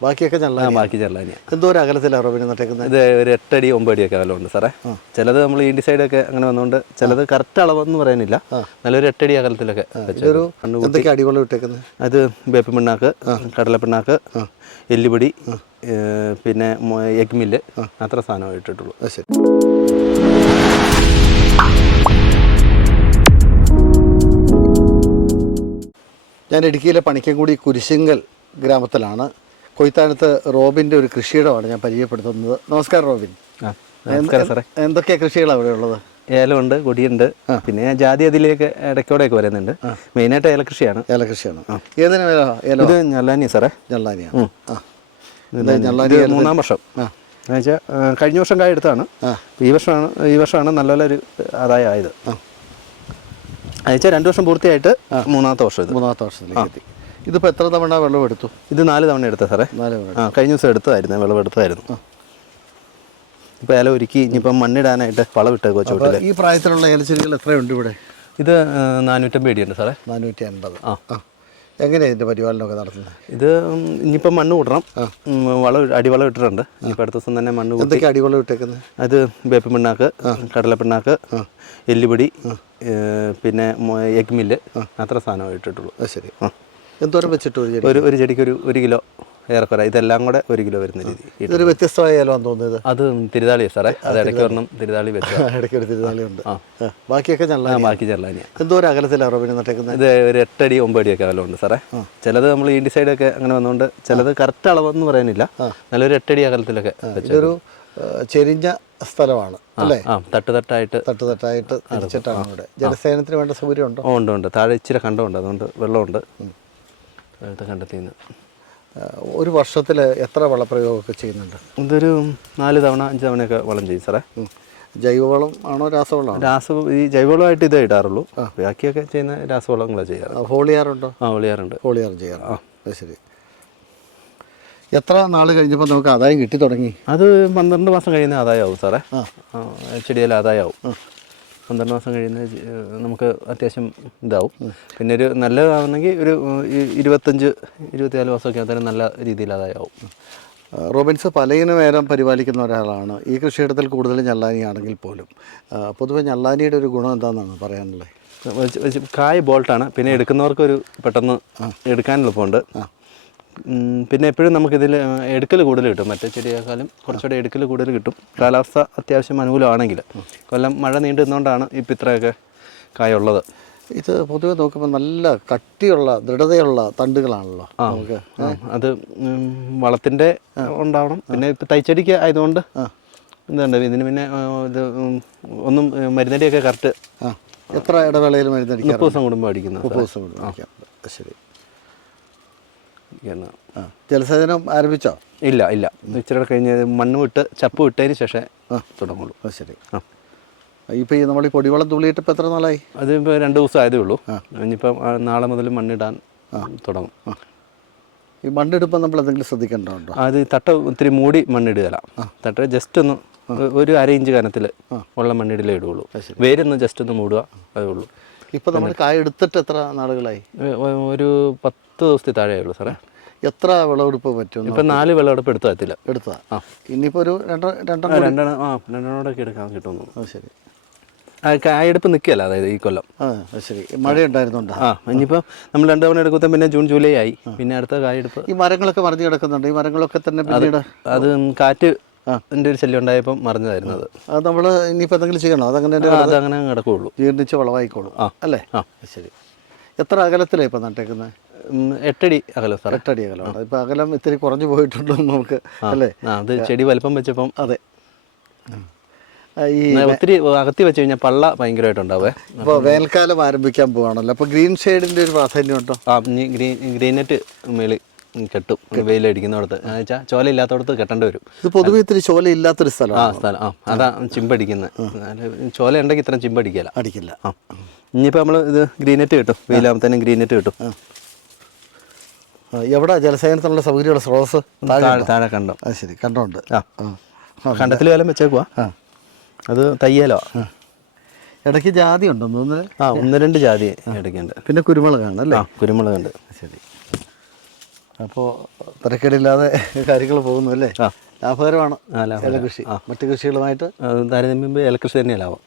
ബാക്കിയൊക്കെ ആ ബാക്കി ചെല്ലാനിയാണ് എന്തോ ഒരു അകലത്തിലാണ് റോബിനെ നട്ടേക്കുന്നത് ഇത് ഒരു എട്ടടി ഒമ്പടിയൊക്കെ അകലമുണ്ട് സാറേ. ചിലത് നമ്മൾ ഈ ഡിസൈഡൊക്കെ അങ്ങനെ വന്നുകൊണ്ട് ചിലത് കറക്റ്റ് അളവെന്ന് പറയാനില്ല നല്ലൊരു എട്ടടി അകലത്തിലൊക്കെ ഒരു എന്തൊക്കെ അടിവെള്ളം ഇട്ടേക്കുന്നത് അത് വേപ്പ് പിണ്ണാക്ക് കടലപ്പിണ്ണാക്ക് എല്ലുപൊടി ഏ, പിന്നെ എഗ് മില്ല് അത്ര സാധനം ഇട്ടിട്ടുള്ളൂ. ശരി. ഞാൻ ഇടുക്കിയിലെ പണിക്കൻകുടി കുരിശിങ്കൽ ഗ്രാമത്തിലാണ് കൊയ്ത്താനത്ത് റോബിന്റെ ഒരു കൃഷിയിടമാണ് ഞാൻ പരിചയപ്പെടുത്തുന്നത്. നമസ്കാരം റോബിൻ. നമസ്കാരം സാറേ. എന്തൊക്കെയാ കൃഷികളാണ് അവിടെ ഉള്ളത്? ഏലമുണ്ട് കൊടിയുണ്ട്. പിന്നെ ജാതി അതിലേക്ക് ഇടയ്ക്കോടെയൊക്കെ വരുന്നുണ്ട്. മെയിനായിട്ട് ഏലകൃഷിയാണ് ഏലകൃഷിയാണ് ഏതിനും ഏല ഇത് ഞല്ലാനി സാറേ. ഞല്ലാനിയാണ് മൂന്നാം വർഷം. എന്നുവെച്ചാൽ കഴിഞ്ഞ വർഷം കായ എടുത്താണ്. ഈ വർഷമാണ് ഈ വർഷമാണ് നല്ല നല്ലൊരു ആദായം ആയത്. എന്നുവെച്ചാൽ രണ്ട് വർഷം പൂർത്തിയായിട്ട് മൂന്നാമത്തെ വർഷം ഇത്. മൂന്നാമത്തെ വർഷത്തിലേക്ക് എത്തി. ഇതിപ്പോൾ എത്ര തവണ വെള്ളമെടുത്തു ഇത് നാല് തവണ എടുത്ത സാറേ. നാല് തവണ ആ കഴിഞ്ഞ ദിവസം എടുത്തതായിരുന്നു വെള്ളമെടുത്തതായിരുന്നു ഇപ്പോൾ ഇല ഒരുക്കി ഇനിയിപ്പം മണ്ണിടാനായിട്ട് വളം ഇട്ടേക്കോ ചോട്ടിൽ അപ്പോൾ ഈ പ്രായത്തിലുള്ള ഏലച്ചെടികൾ എത്രയുണ്ട് ഇവിടെ? ഇത് ആ, നാനൂറ്റമ്പത് അടിയുണ്ട് സാറേ. നാനൂറ്റി അൻപത് ആ. ആ. എങ്ങനെയാണ് ഇതിന്റെ പരിപാലനമൊക്കെ നടത്തുന്നത്? ഇത് ഇനിയിപ്പം മണ്ണ് കൂട്ടണം. വളം അടിവളം ഇട്ടിട്ടുണ്ട്. ഇനിയിപ്പോൾ അടുത്ത ദിവസം തന്നെ മണ്ണ് കൂട്ടി. എന്തൊക്കെ അടിവളം ഇട്ടേക്കുന്നത്? അത് വേപ്പ് പിണ്ണാക്ക് കടലപ്പിണ്ണാക്ക് എല്ലുപൊടി പിന്നെ എഗ് മില്ല്. അത്ര സാധനം ഇട്ടിട്ടുള്ളൂ. ശരി. എന്തോരം വെച്ചിട്ട് ഒരു ചെടി ഒരു ഒരു ചെടിക്ക് ഒരു ഒരു കിലോ ഏറെക്കുറെ. ഇതെല്ലാം കൂടെ ഒരു കിലോ വരുന്ന രീതി. ഇതൊരു വ്യത്യസ്തമായ ഏലമാണെന്ന് തോന്നിയത് അത് തിരുതാളി സാറേ. അത് ഇടയ്ക്ക് ഒരെണ്ണം തിരുതാളി വെച്ചു ഇടയ്ക്ക് ഒരു തിരുനാളിയുണ്ട് ഉണ്ട്. ബാക്കിയൊക്കെ ആ ബാക്കി ചെല്ലാനിയാണ് എന്തോ ഒരു അകലത്തിലാണ് പിന്നെ നട്ടേക്കുന്നത് ഇത് ഒരു എട്ടടി ഒമ്പടിയൊക്കെ അകലമുണ്ട് സാറേ. ചിലത് നമ്മൾ ഈ ഡിസൈഡൊക്കെ അങ്ങനെ വന്നുകൊണ്ട് ചിലത് കറക്റ്റ് അളവെന്ന് പറയാനില്ല. നല്ലൊരു എട്ടടി അകലത്തിലൊക്കെ ഇതൊരു ചെരിഞ്ഞ സ്ഥലമാണ് അല്ലേ? തട്ട് തട്ടായിട്ട് തട്ട് തട്ടായിട്ട് തിരിച്ചിട്ടാണ് ഇവിടെ. ജലസേനത്തിന് വേണ്ട സൗകര്യം ഉണ്ടോ ഉണ്ട്. ഉണ്ട് താഴെ ഇച്ചിരി കണ്ടമുണ്ട്. അതുകൊണ്ട് വെള്ളമുണ്ട്. കണ്ടെത്തിന്ന് ഒരു വർഷത്തിൽ എത്ര വളപ്രയോഗമൊക്കെ ചെയ്യുന്നുണ്ട്? ഇതൊരു നാല് തവണ അഞ്ച് തവണയൊക്കെ വളം ചെയ്യും സാറേ. ജൈവവളം ആണോ രാസവളമാണോ? രാസ ഈ ജൈവവളമായിട്ട് ഇതേ ഇടാറുള്ളൂ. ബാക്കിയൊക്കെ ചെയ്യുന്ന രാസവളങ്ങളാണ് ചെയ്യാറ്. ഹോളിയാറുണ്ടോ? ആ ഹോളിയാറുണ്ട്. ഹോളിയാർ ചെയ്യാറ്. അത് ശരി. എത്ര നാൾ കഴിഞ്ഞപ്പോൾ നമുക്ക് ആദായം കിട്ടി തുടങ്ങി? അത് പന്ത്രണ്ട് മാസം കഴിയുന്ന ആദായമാവും സാറേ. ആ, ചെടിയിൽ ആദായമാവും. പന്ത്രണ്ട് മാസം കഴിയുന്ന നമുക്ക് അത്യാവശ്യം ഇതാവും. പിന്നെ ഒരു നല്ലതാണെങ്കിൽ ഒരു ഇരുപത്തഞ്ച് ഇരുപത്തിനാല് മാസമൊക്കെ അന്നേരം നല്ല രീതിയിൽ അതായാവും. റോബൻസ് പലയിനം നേരം പരിപാലിക്കുന്ന ഒരാളാണ്. ഈ കൃഷിയിടത്തിൽ കൂടുതൽ ഞല്ലാനിയാണെങ്കിൽ പോലും. പൊതുവെ ഞല്ലാനിയുടെ ഒരു ഗുണം എന്താണെന്നാണ് പറയാനുള്ളത്? കായ് ബോൾട്ടാണ്. പിന്നെ എടുക്കുന്നവർക്കൊരു പെട്ടെന്ന് എടുക്കാൻ എളുപ്പമുണ്ട്. പിന്നെ എപ്പോഴും നമുക്കിതിൽ എടുക്കൽ കൂടുതൽ കിട്ടും. മറ്റേ ചെടിയേക്കാളും കുറച്ചുകൂടെ എടുക്കൽ കൂടുതൽ കിട്ടും. കാലാവസ്ഥ അത്യാവശ്യം അനുകൂലമാണെങ്കിൽ കൊല്ലം മഴ നീണ്ടു നിന്നുകൊണ്ടാണ് ഇപ്പം ഇത്രയൊക്കെ കായുള്ളത്. ഇത് പൊതുവെ നോക്കുമ്പോൾ നല്ല കട്ടിയുള്ള ദൃഢതയുള്ള തണ്ടുകളാണല്ലോ നമുക്ക്. അത് വളത്തിന്റെ ഉണ്ടാവണം. പിന്നെ ഇപ്പം തൈച്ചെടിക്ക് ആയതുകൊണ്ട് എന്തുണ്ട്? ഇതിന് പിന്നെ ഇത് ഒന്നും മരുന്നടിയൊക്കെ കറക്റ്റ് ആ. എത്ര ഇടവേളയിൽ മരുന്നടിക്കാം മുപ്പത് ദിവസം കൂടുമ്പോൾ അടിക്കുന്നത് മുപ്പത് ദിവസം കൂടുമ്പോൾ ശരി. എന്ന്. ആ. ജലസേചനം ആരംഭിച്ചോ? ഇല്ല ഇല്ല. ഇച്ചിരി കഴിഞ്ഞ് മണ്ണ് വിട്ട് ചപ്പ് വിട്ടതിന് ശേഷം തുടങ്ങുള്ളൂ. അത് ശരി. ആ. ഇപ്പോൾ ഈ നമ്മൾ ഈ പൊടിവളം തുള്ളിയിട്ട് ഇപ്പോൾ എത്ര നാളായി? അത് ഇപ്പോൾ രണ്ട് ദിവസം ആയതേ ഉള്ളൂ ഇനിയിപ്പം നാളെ മുതൽ മണ്ണിടാൻ തുടങ്ങും. ഈ മണ്ണിടുമ്പോൾ നമ്മൾ എന്തെങ്കിലും ശ്രദ്ധിക്കേണ്ടതുണ്ടോ അത് തട്ട ഒത്തിരി മൂടി മണ്ണിടുകയില്ല. തട്ട ജസ്റ്റ് ഒന്ന് ഒരു അര ഇഞ്ച് കനത്തിൽ ഉള്ള മണ്ണിടലേ ഇടുകയുള്ളൂ. വേരൊന്ന് ജസ്റ്റ് ഒന്ന് മൂടുക അതേ ഉള്ളൂ. ഇപ്പോൾ നമ്മൾ കായ എടുത്തിട്ട് എത്ര നാളുകളായി? ഒരു പത്ത് ദിവസത്തിൽ താഴെയേ ഉള്ളൂ സാറേ. എത്ര വിളവെടുപ്പ് പറ്റും ഇപ്പം നാല് വിളവെടുപ്പ് എടുത്തു എടുത്താ ആ. ഇനിയിപ്പോൾ ഒരു രണ്ട് രണ്ടെണ്ണം രണ്ടെണ്ണം ആ രണ്ടെണ്ണോടൊക്കെ എടുക്കാൻ കിട്ടുന്നു അത് ശരി. ആ കായെടുപ്പ് നിൽക്കുകയല്ല അതായത് ഈ കൊല്ലം. ആ ശരി. മഴ ഉണ്ടായിരുന്നുണ്ട് ആ ഇനിയിപ്പോൾ നമ്മൾ രണ്ട് തവണ എടുക്കുമ്പോൾ പിന്നെ ജൂൺ ജൂലൈ ആയി. പിന്നെ അടുത്ത കായെടുപ്പ്. ഈ മരങ്ങളൊക്കെ മറിഞ്ഞ് കിടക്കുന്നുണ്ട്? ഈ മരങ്ങളൊക്കെ തന്നെ പിന്നീട് അത് കാറ്റ് എന്റെ ഒരു ശല്യം ഉണ്ടായപ്പോൾ മറിഞ്ഞതായിരുന്നു അത്. അത് നമ്മൾ ഇനിയിപ്പോൾ എന്തെങ്കിലും ചെയ്യണോ? അതങ്ങനെ ആ, അതങ്ങനെ കിടക്കുകയുള്ളൂ ജീർണിച്ച് വളവായിക്കോളും. അല്ലേ? ആ. ശരി. എത്ര അകലത്തിലാണ് ഇപ്പം നട്ടേക്കുന്നത് എട്ടടി അകലം സാർ എട്ടടി അകലം. ഇപ്പം അകലം ഇത്തിരി കുറഞ്ഞു പോയിട്ടുണ്ടോ നമുക്ക് അല്ലേ? അത് ചെടി വലിപ്പം വെച്ചപ്പം അതെ. ഈ ഒത്തിരി അകത്തി വെച്ച് കഴിഞ്ഞാൽ പള്ള ഭയങ്കരമായിട്ടുണ്ടാവേ. അപ്പോൾ വേനൽക്കാലം ആരംഭിക്കാൻ പോവാണല്ലോ. അപ്പോൾ ഗ്രീൻ ഷെയ്ഡിന്റെ ഒരു പ്രാധാന്യം ഉണ്ടോ? ആ ഗ്രീൻ ഗ്രീനറ്റ് മേളി കെട്ടും. വെയിലടിക്കുന്നിടത്ത് വെച്ചാൽ ചോല ഇല്ലാത്തടത്ത് കെട്ടേണ്ടി വരും. ഇത് പൊതുവെ ഇത്തിരി ചോല ഇല്ലാത്തൊരു സ്ഥലം ആ സ്ഥലം. ആ അതാ ചിമ്പടിക്കുന്നത് ചോല ഉണ്ടെങ്കിൽ ഇത്രയും ചിമ്പടിക്കല അടിക്കില്ല. ആ ഇനിയിപ്പോൾ നമ്മൾ ഇത് ഗ്രീനെറ്റ് കിട്ടും. വെയിലാകുമ്പോഴത്തേനും ഗ്രീനെറ്റ് കിട്ടും. എവിടെ ജലസേചനത്തിനുള്ള സൗകര്യമുള്ള സ്രോതസ് താഴെ കണ്ടോ. അത് ശരി കണ്ടോണ്ട്. ആ. കണ്ടത്തിൽ വല്ലതും വെച്ചേക്കുവാ. അത് തയ്യലോ? ഇടയ്ക്ക് ജാതി ഉണ്ടോ ഒന്ന് ആ ഒന്ന് രണ്ട് ജാതി ഇടയ്ക്കുണ്ട്. പിന്നെ കുരുമുളകാണ് അല്ലേ? കുരുമുളകുണ്ട്. ശരി. അപ്പോൾ തിരക്കേടില്ലാതെ കാര്യങ്ങൾ പോകുന്നു അല്ലേ. ലാഭകരമാണ് കൃഷി മറ്റു കൃഷികളുമായിട്ട് താരതമ്യം ഏലക്കൃഷി തന്നെ ലാഭം.